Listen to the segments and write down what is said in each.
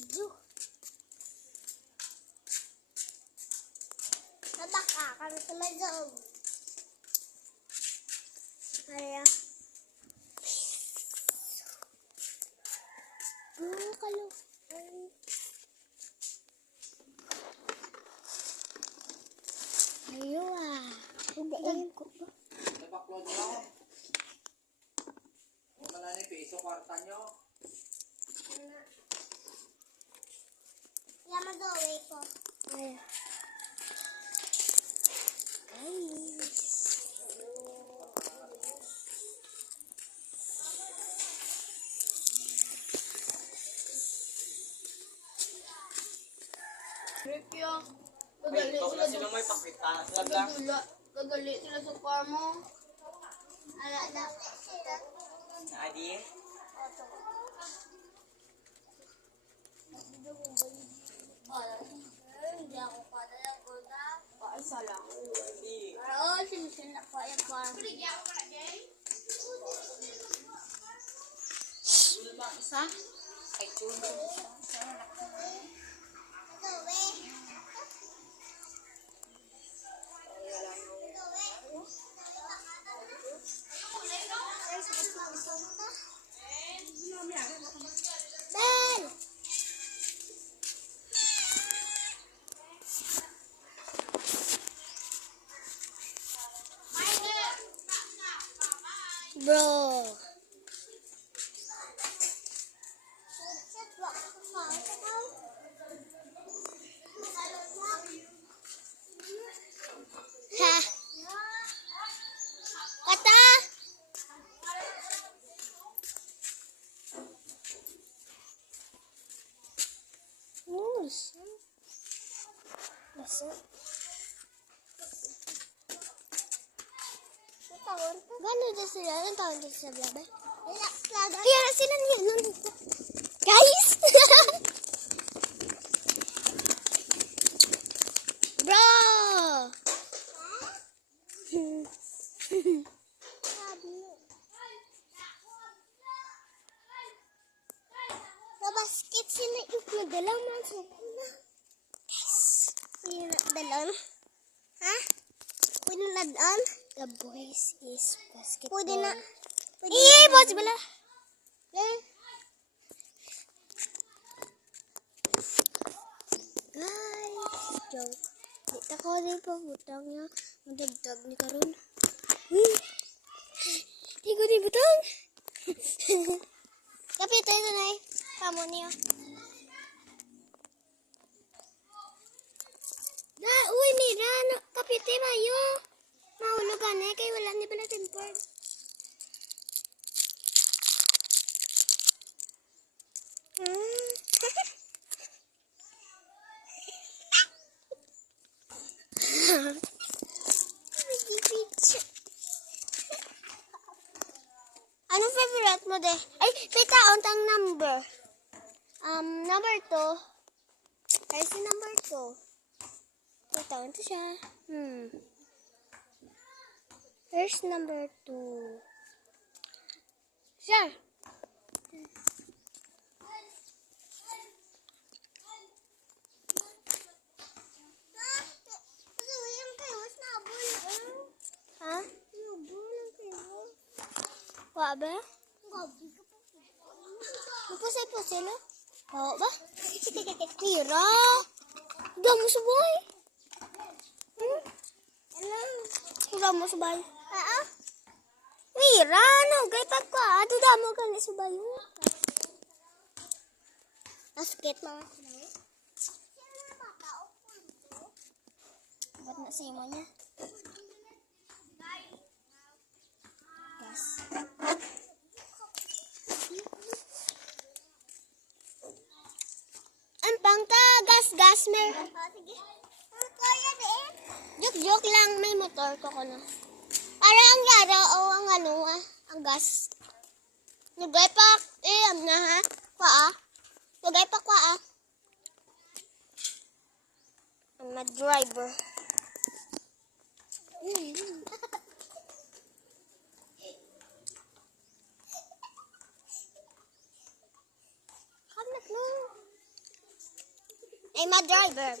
video. Nabaka kami sa mazong. Kaya. Kalo. Ayo Hindi ko ba? Nag-upload nyo. Huwag na ni piso kwarta nyo. Kaya mag-away ko. Ay. Rikyo, Ay, ito na sila may pakita. gagali sila sa car mo. Ala na. Adi? Hindi ako padala ko na. Paisa lang. Hindi. Oo, sinisin na pa yung farm. Isa? Ay, chun. Ben! Bro. Ha. Kata. Gano'n din sila? Anong tawag din sa blabe? Kaya sila niya nandito. Guys! Bro! Nabasket sila yung nagdalaw man sa kuna. Guys! Yung nagdalaw. Ha? Pwede na daan? The boys is basketball. Pwede na. Iya, boss bala. Guys, joke. Dito ko din po butang niya. Madagdag ni Karun. Di ko din butang. Kapit ito na eh. Kamu niya. Uy, Mira. Kapit ba yun? Mahulugan eh, kaya wala ni pala tempered. Anong favorite mo de? Ay, pita, untang number. Number 2. Ay, si number 2. Pita, unta siya. Here's number 2. Siya. Ha? Wa ba? Pusay-pusay na? Bawa ba? Mira! Damo subay. Damo subay. Mira, no, gay pagka. Ado damo ka ni subay. Basket mga subay. Ba't na sa imo niya? Yes. Ang pangka, gas, may. Sige. Joke lang, may motor ko na. Para ang yara o ang ang gas. Nagay pa, na ha? Kwa. Nagay pa kwa. I'm a driver. Kamat mo. I'm a driver.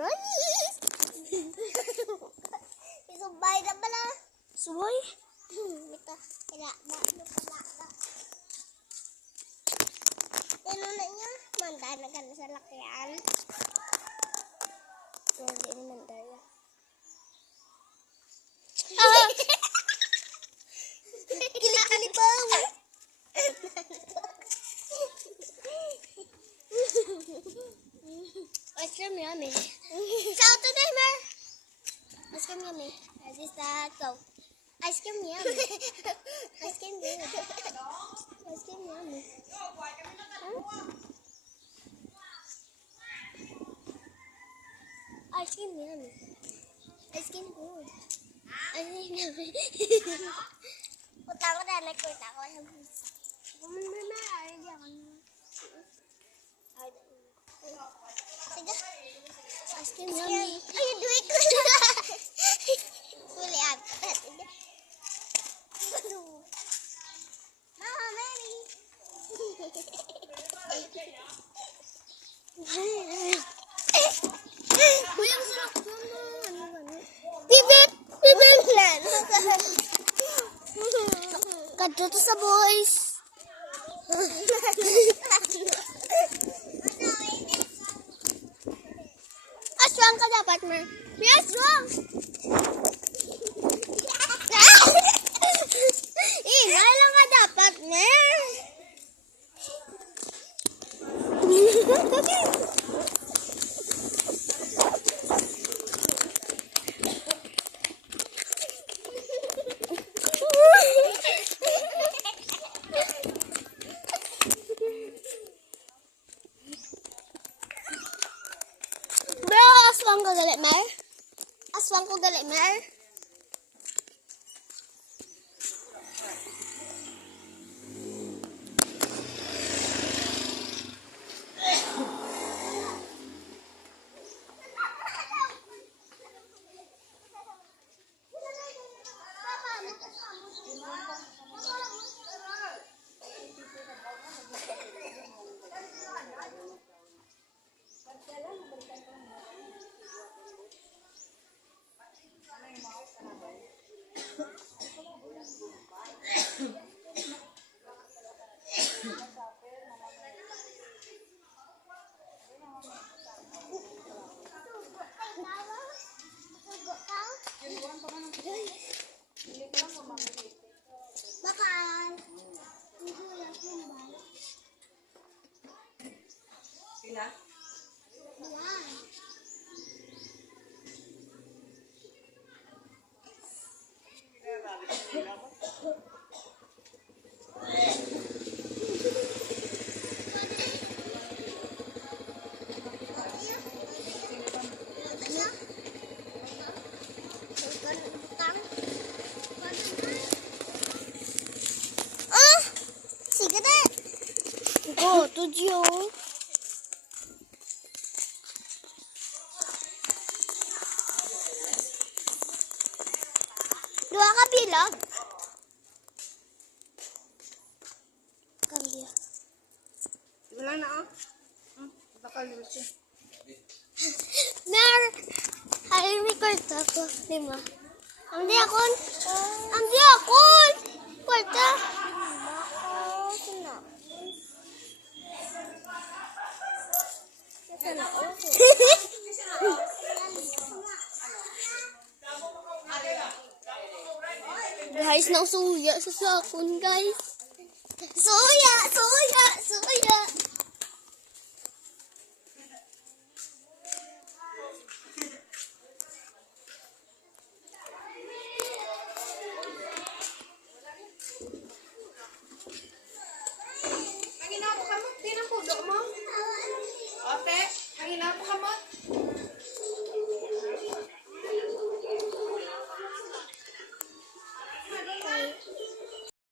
Guys! Isubay na pala. Subay? Mita, kaya ba? Ano na niya? Manda na ka na sa lakian. Hindi ni mandaya. Ah! Kili-kili pa! Ice cream yummy. Shout to Timer! Ice cream yummy. This is the go. Ice cream yummy. Ice cream good. Ice cream yummy. Ice cream yummy. Ice cream good. Ice cream yummy. Utang ko na nagkwita ko. Ay, di ako na. Sige. Ice cream yummy. Ay, duit ko na. Huli up. Mama, Mary. Kuya, masarap ko na. Bibip! Bibip! Kadto to sa boys. Aswang ka dapat, Mer. May aswang! Ingay lang ka dapat, Mer. Bro, aswang ko gali, Mer. Aswang ko gali, Mer. Bakal. Sina? Ah! Sige na. Go, to Gio. Dua ka bilang. Kambia. Wala na ah. Bakal lusi. Mer, ay record ako, lima. Amdi akon. Amdi akon. Kwarta. Guys, nausuya sa sakon, guys. Suya, suya, suya. Hangin ako kamot. Di na pudo mo. Ote, hangin ako kamot.